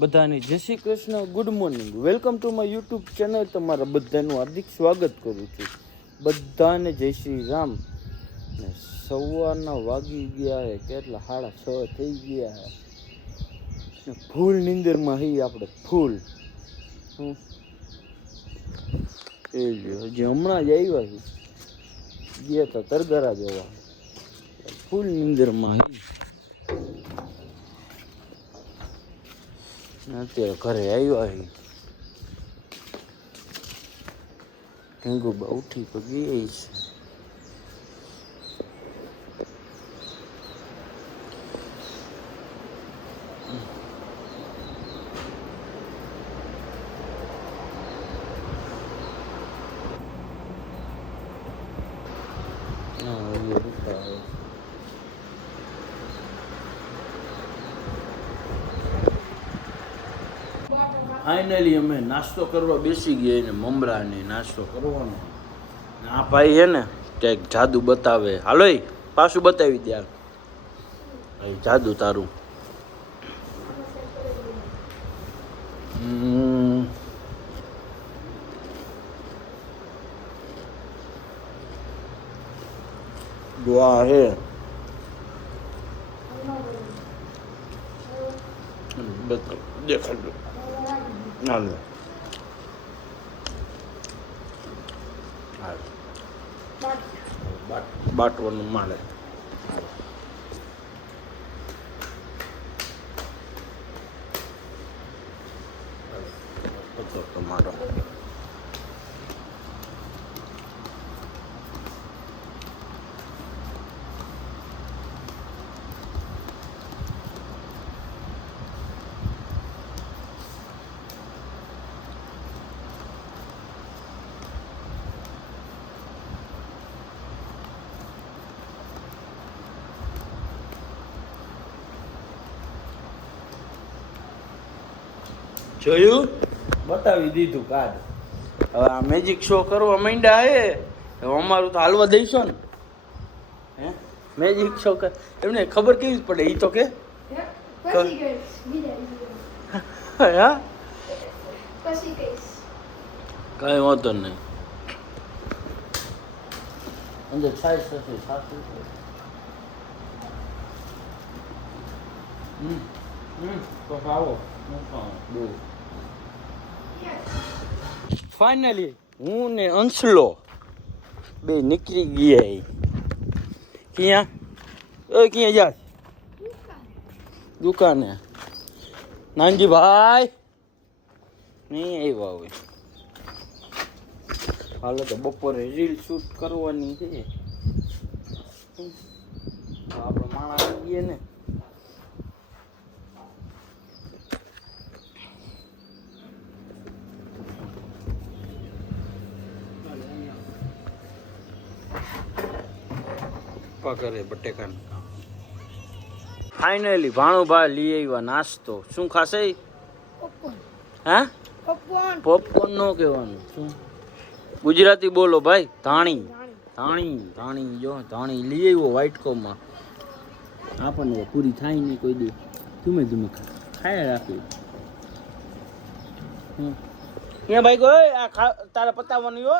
બધાને જય Shri Krishna, good morning, welcome to my YouTube channel. તમારા બધાનું હાર્દિક સ્વાગત કરું છું. બધાને જય શ્રી રામ. ને સવારના વાગી ગયા હે કેટલા 6:30 થઈ ગયા હે. ફૂલ નીંદરમાં હી આપણે ફૂલ એ હજી હમણાં જ આવ્યા છે. ગયા હતા તરગરા જોવા. ફૂલ નીંદરમાં અત્યારે ઘરે આવ્યા છે. ઢીંગુબા ઉઠી તો ગઈ છે. ફાઇનલી અમે નાસ્તો કરવા બેસી ગયા ને મમરાને નાસ્તો કરવાનો. આ ભાઈ છે ને કંઈક જાદુ બતાવે. હાલો પાછું બતાવી દે જાદુ તારું. દુઆ હે દેખાડો. હાલો બાટવાનું માલે. ટમાટો જોયું, બતાવી દીધું કાર્ડ. હવે આ મેજિક શો કરવા માંડ્યા હે. હવે અમારું તો હાલવા દઈશો ને. હે મેજિક શો એમને ખબર કેવી પડે એ તો કે હા કઈ વાંધો નહીં. અંદર સાઈઝ થશે સાચું. તો આવો ફાઇનલી હું ને અંશલો બે નીકળી ગયા. ક્યાં ક્યાં જા દુકાને? નાનજીભાઈ નહીં આવ્યા હોય. હાલો તો બપોરે રીલ શૂટ કરવાની છે. આપણે માણસ આવી ગયા ને. કરે બટેકાનું કામ. ફાઇનલી ભાણુભાઈ લઈ આવ્યા નાસ્તો. શું ખાશે? હા પોપકોર્ન નો કહેવાનું. શું ગુજરાતી બોલો ભાઈ? ધાણી ધાણી ધાણી જો ધાણી લઈ આવ્યો વાઇટકોમાં. આપણને પૂરી થાય નહીં કોઈ દી. ધીમે ધીમે ખાયા રાખી. ક્યાં ભાઈ ગયો? આ તારે પતાવવાનું હો.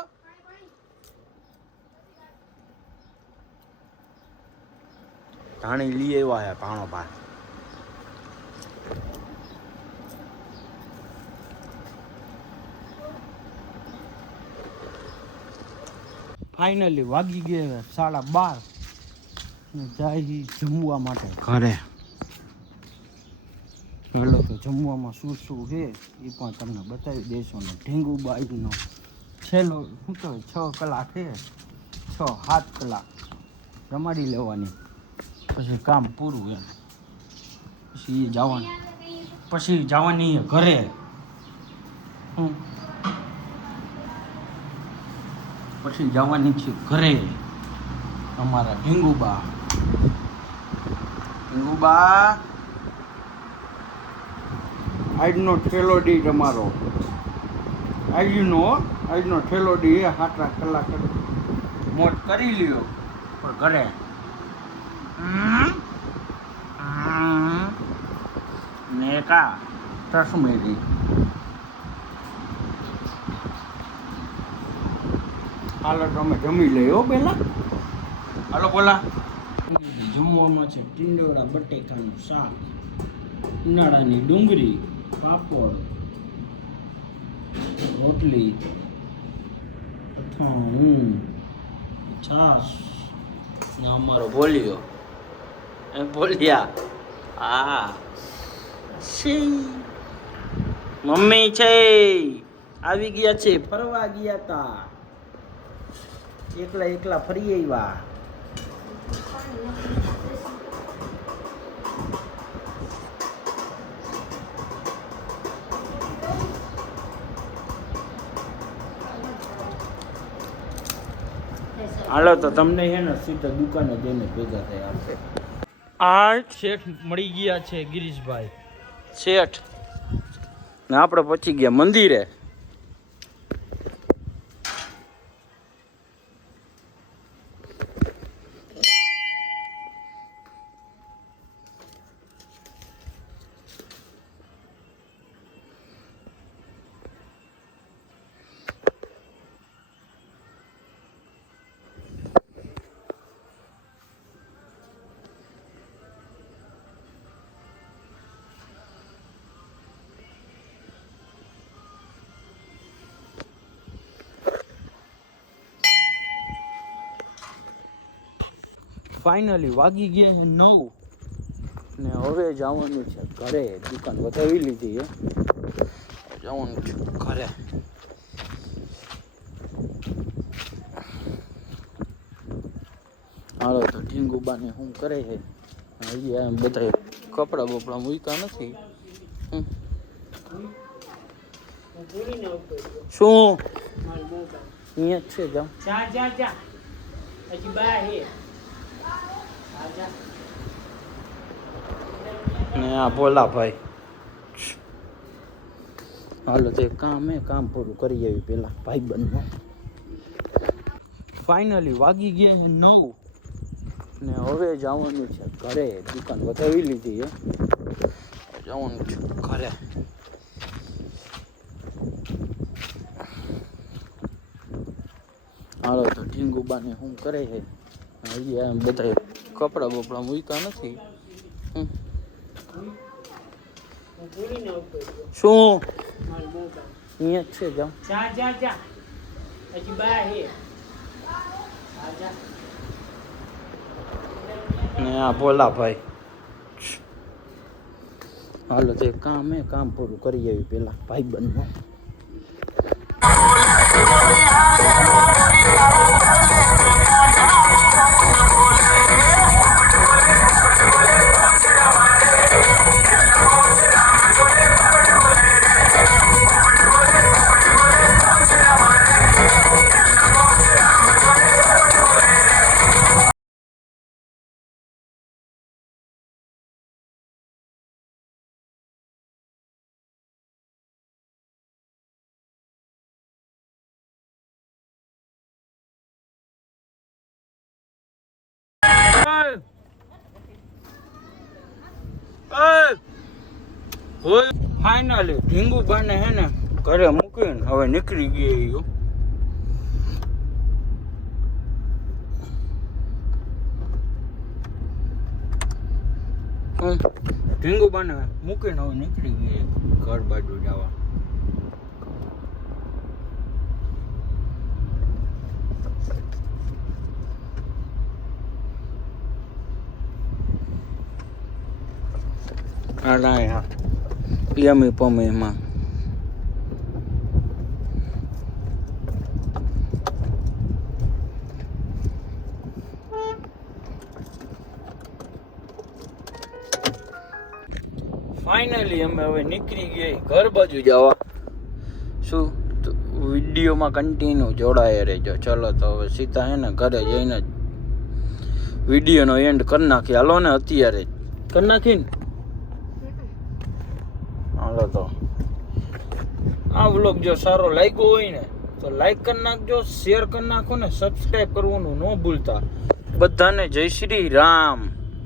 ધાણી લઈ આવ્યા હે ભાણો ભાઈ. ફાઇનલી વાગી ગયા 12:30. જાય જમવા માટે ઘરે. ચાલો તો જમવામાં શું શું છે એ પણ તમને બતાવી દેશો ને. ઢીંગુબાઈનો છેલ્લો શું કહેવાય 6 કલાક છે. 6-7 કલાક રમાડી લેવાની પછી કામ પૂરું. એમ પછી જવાની ઘરે. પછી જવાની છે ઘરે અમારા ઢીંગુબા. આજનો છેલ્લો ડી તમારો. આજનો છેલ્લો ડી 7 કલાક મોજ કરી લ્યો પણ ઘરે. નેકા કાશ્મીરી હાલો તમે જમી લઈ હો પેલા હાલો બોલા જમવામાં છે ટીંડોળા બટેકાનું શાક ઉનાળાની ડુંગળી પાપડ રોટલી અથાણું છાશ ને અમારો બોલ્યો બોલ્યા હા મમ્મી છે આવી ગયા છે ફરવા ગયા તા એકલા એકલા ફરી આવ્યા હાલો તો તમને છે ને સીધા દુકાને જઈને ભેગા થયા આપણે આ શેઠ મળી ગયા છે ગિરીશભાઈ શેઠ ને આપણે પહોંચી ગયા મંદિરે ફાઇનલી વાગી ગયા 9 ને હવે જવાનું છે ઘરે દુકાન વધાવી લીધી છે જવાનું છે ઘરે હાલો તો ઢીંગુબાને શું કરે છે અહીંયા બધા કપડા બપડા મૂક્યા નથી શું અહીંયા જ છે જાઓ હજી બા હે ને આ ભોલા ભાઈ હાલો તો કામ પૂરું કરી આવી પેલા ભાઈ બંધમાં ફાઇનલી વાગી ગયા 9 ને હવે જવાનું છે ઘરે દુકાન વધાવી લીધી છે જવાનું છે ઘરે હાલો તો ઢીંગુબાને શું કરે છે અહીંયા બધા કપડા બપડા મૂક્યા નથી શું અહીંયા જ છે જાઓ હજી બા હે ને આ ભોલા ભાઈ હાલો તો કામ પૂરું કરી આવી પેલા ભાઈ બંધમાં ફાઇનલી ઢીંગુબાને હે ને ઘરે મૂકીને હવે નીકળી ગયો ઢીંગુબાને મૂકીને હવે નીકળી ગઈ ઘર બાજુ જવા યાર યમી પમીમાં ફાઇનલી અમે હવે નીકળી ગયા ઘર બાજુ જવા શું વિડીયોમાં કન્ટિન્યુ જોડાયા રહેજો ચલો તો હવે સીધા હે ને ઘરે જઈને વિડીયોનો એન્ડ કરી નાખી હાલો ને અત્યારે કરી નાખીને હાલો તો આ વ્લોગ જો સારો લાગ્યો હોય ને તો લાઈક કરી નાખજો શેર કરી નાખો ને સબસ્ક્રાઈબ કરવાનું ન ભૂલતા બધાને જય શ્રી રામ